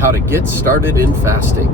how to get started in fasting.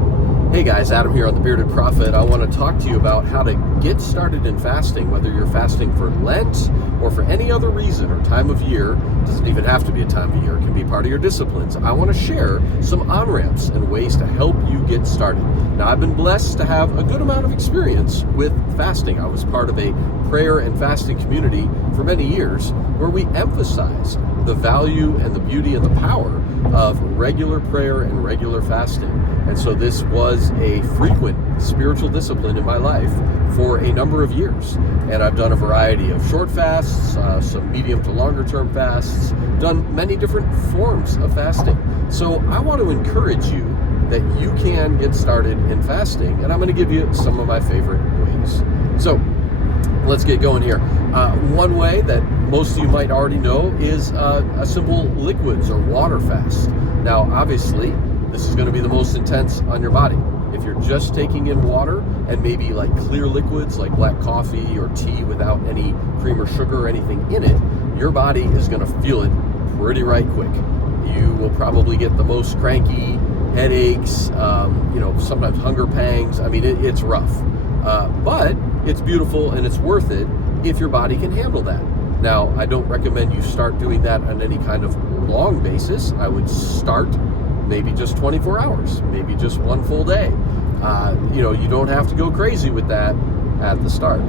Hey guys, Adam here on The Bearded Prophet. I want to talk to you about how to get started in fasting, whether you're fasting for Lent or for any other reason or time of year. It doesn't even have to be a time of year. It can be part of your disciplines. I want to share some on-ramps and ways to help you get started. Now, I've been blessed to have a good amount of experience with fasting. I was part of a prayer and fasting community for many years where we emphasize the value and the beauty and the power of regular prayer and regular fasting. And so this was a frequent spiritual discipline in my life for a number of years. And I've done a variety of short fasts, some medium to longer term fasts, done many different forms of fasting. So I want to encourage you that you can get started in fasting, and I'm going to give you some of my favorite ways. So let's get going here. One way that most of you might already know is a simple liquids or water fast. Now, obviously, this is going to be the most intense on your body. If you're just taking in water and maybe like clear liquids like black coffee or tea without any cream or sugar or anything in it, your body is going to feel it pretty right quick. You will probably get the most cranky, headaches, sometimes hunger pangs. I mean, it's rough. But it's beautiful and it's worth it if your body can handle that. Now, I don't recommend you start doing that on any kind of long basis. I would start maybe just 24 hours, maybe just one full day. You don't have to go crazy with that at the start.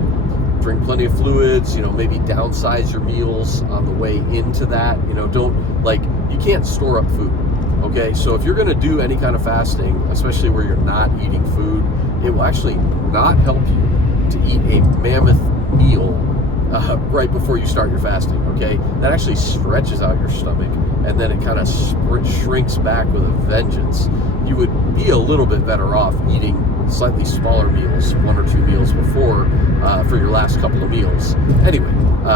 Drink plenty of fluids, maybe downsize your meals on the way into that. You can't store up food. Okay, so if you're going to do any kind of fasting, especially where you're not eating food, it will actually not help you to eat a mammoth meal right before you start your fasting, okay? That actually stretches out your stomach, and then it kind of shrinks back with a vengeance. You would be a little bit better off eating slightly smaller meals, 1 or 2 meals before, for your last couple of meals. Anyway,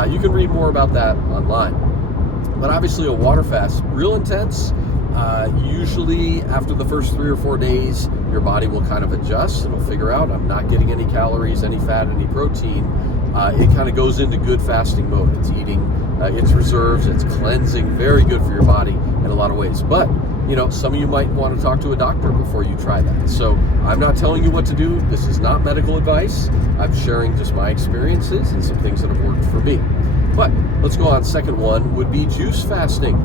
you can read more about that online. But obviously a water fast, real intense. Usually after the first 3 or 4 days, your body will kind of adjust. It'll figure out, I'm not getting any calories, any fat, any protein. It kind of goes into good fasting mode. It's eating its reserves, it's cleansing, very good for your body in a lot of ways. But, some of you might want to talk to a doctor before you try that. So I'm not telling you what to do. This is not medical advice. I'm sharing just my experiences and some things that have worked for me. But let's go on. Second one would be juice fasting.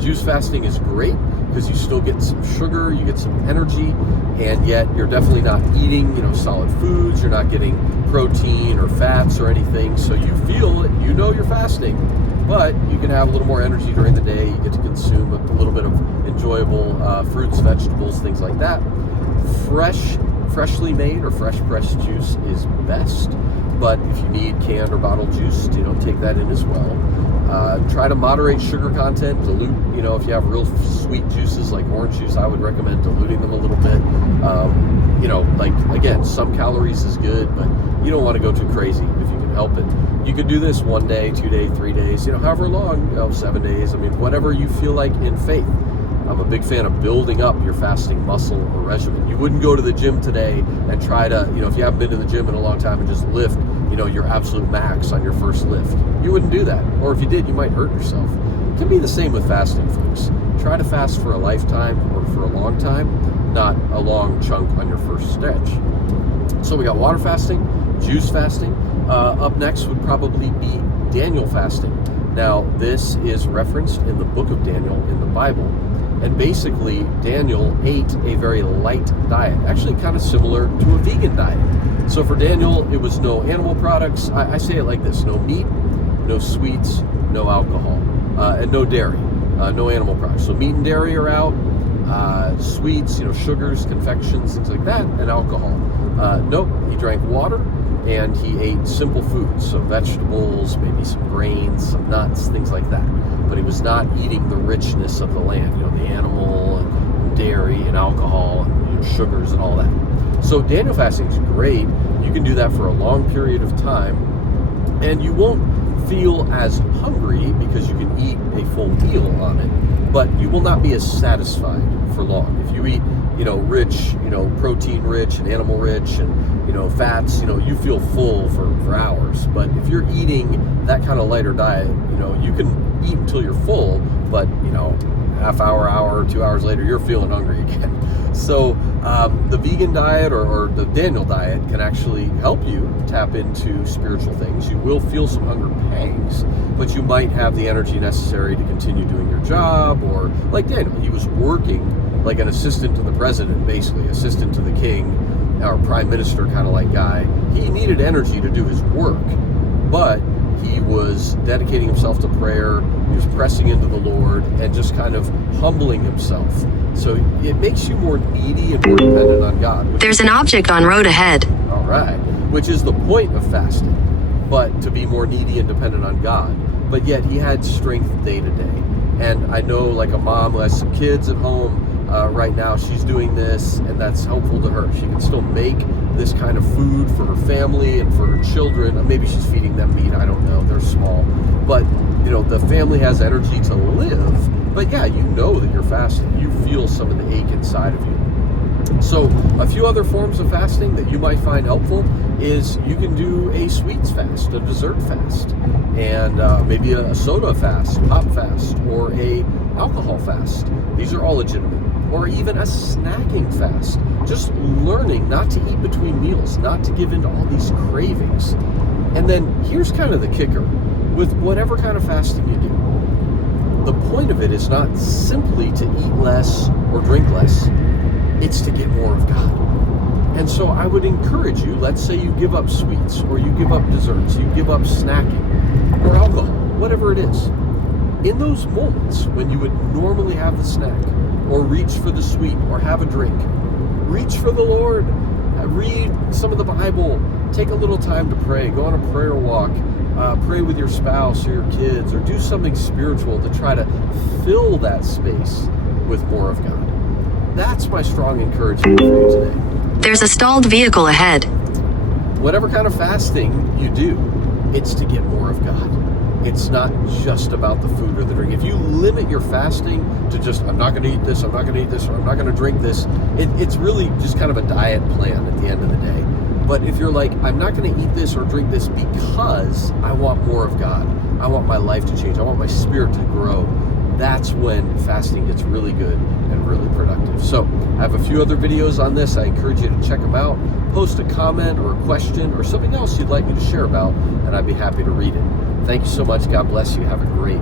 Juice fasting is great because you still get some sugar, you get some energy, and yet you're definitely not eating, solid foods. You're not getting protein or fats or anything. So you feel it, you're fasting, but you can have a little more energy during the day. You get to consume a little bit of enjoyable fruits, vegetables, things like that. Freshly made or fresh pressed juice is best, but if you need canned or bottled juice, take that in as well. Try to moderate sugar content, dilute, if you have real sweet juices like orange juice, I would recommend diluting them a little bit. Again, some calories is good, but you don't want to go too crazy if you can help it. You could do this 1 day, 2 days, 3 days, however long, 7 days, whatever you feel like in faith. I'm a big fan of building up your fasting muscle or regimen. You wouldn't go to the gym today and try to, if you haven't been to the gym in a long time, and just lift, your absolute max on your first lift. You wouldn't do that. Or if you did, you might hurt yourself. It can be the same with fasting, folks. Try to fast for a lifetime or for a long time, not a long chunk on your first stretch. So we got water fasting, juice fasting. Up next would probably be Daniel fasting. Now, this is referenced in the book of Daniel in the Bible. And basically, Daniel ate a very light diet, actually kind of similar to a vegan diet. So for Daniel, it was no animal products. I say it like this: no meat, no sweets, no alcohol, and no dairy, no animal products. So meat and dairy are out, sweets, sugars, confections, things like that, and alcohol. Nope, he drank water, and he ate simple foods, so vegetables, maybe some grains, some nuts, things like that. But he was not eating the richness of the land, the animal and dairy and alcohol and sugars and all that. So Daniel fasting is great. You can do that for a long period of time, and you won't feel as hungry because you can eat a full meal on it, but you will not be as satisfied for long. If you eat, rich, protein rich and animal rich and, fats, you feel full for hours. But if you're eating that kind of lighter diet, you can eat until you're full, but, half hour, 2 hours later, you're feeling hungry again. So the vegan diet or the Daniel diet can actually help you tap into spiritual things. You will feel some hunger pangs, but you might have the energy necessary to continue doing your job. Or like Daniel, he was working like an assistant to the president, basically, assistant to the king, or prime minister kind of like guy. He needed energy to do his work, but he was dedicating himself to prayer. He was pressing into the Lord and just kind of humbling himself. So it makes you more needy and more dependent on God. There's an object on road ahead. All right, which is the point of fasting, but to be more needy and dependent on God. But yet he had strength day to day. And I know, like a mom who has some kids at home right now, she's doing this, and that's helpful to her. She can still make this kind of food for her family and for her children. Maybe she's feeding them meat, I don't know, they're small. But, you know, the family has energy to live. But yeah, you know that you're fasting. You feel some of the ache inside of you. So a few other forms of fasting that you might find helpful is you can do a sweets fast, a dessert fast, and maybe a soda fast, pop fast, or a alcohol fast. These are all legitimate. Or even a snacking fast. Just learning not to eat between meals, not to give in to all these cravings. And then here's kind of the kicker. With whatever kind of fasting you do, the point of it is not simply to eat less or drink less. It's to get more of God. And so I would encourage you, let's say you give up sweets, or you give up desserts, you give up snacking, or alcohol, whatever it is. In those moments when you would normally have the snack, or reach for the sweet, or have a drink, reach for the Lord, read some of the Bible, take a little time to pray, go on a prayer walk, pray with your spouse or your kids, or do something spiritual to try to fill that space with more of God. That's my strong encouragement for you today. There's a stalled vehicle ahead. Whatever kind of fasting you do, it's to get more of God. It's not just about the food or the drink. If you limit your fasting to just, I'm not going to eat this, I'm not going to eat this, or I'm not going to drink this, it's really just kind of a diet plan at the end of the day. But if you're like, I'm not going to eat this or drink this because I want more of God, I want my life to change, I want my spirit to grow, that's when fasting gets really good and really productive. So I have a few other videos on this. I encourage you to check them out. Post a comment or a question or something else you'd like me to share about, and I'd be happy to read it. Thank you so much. God bless you. Have a great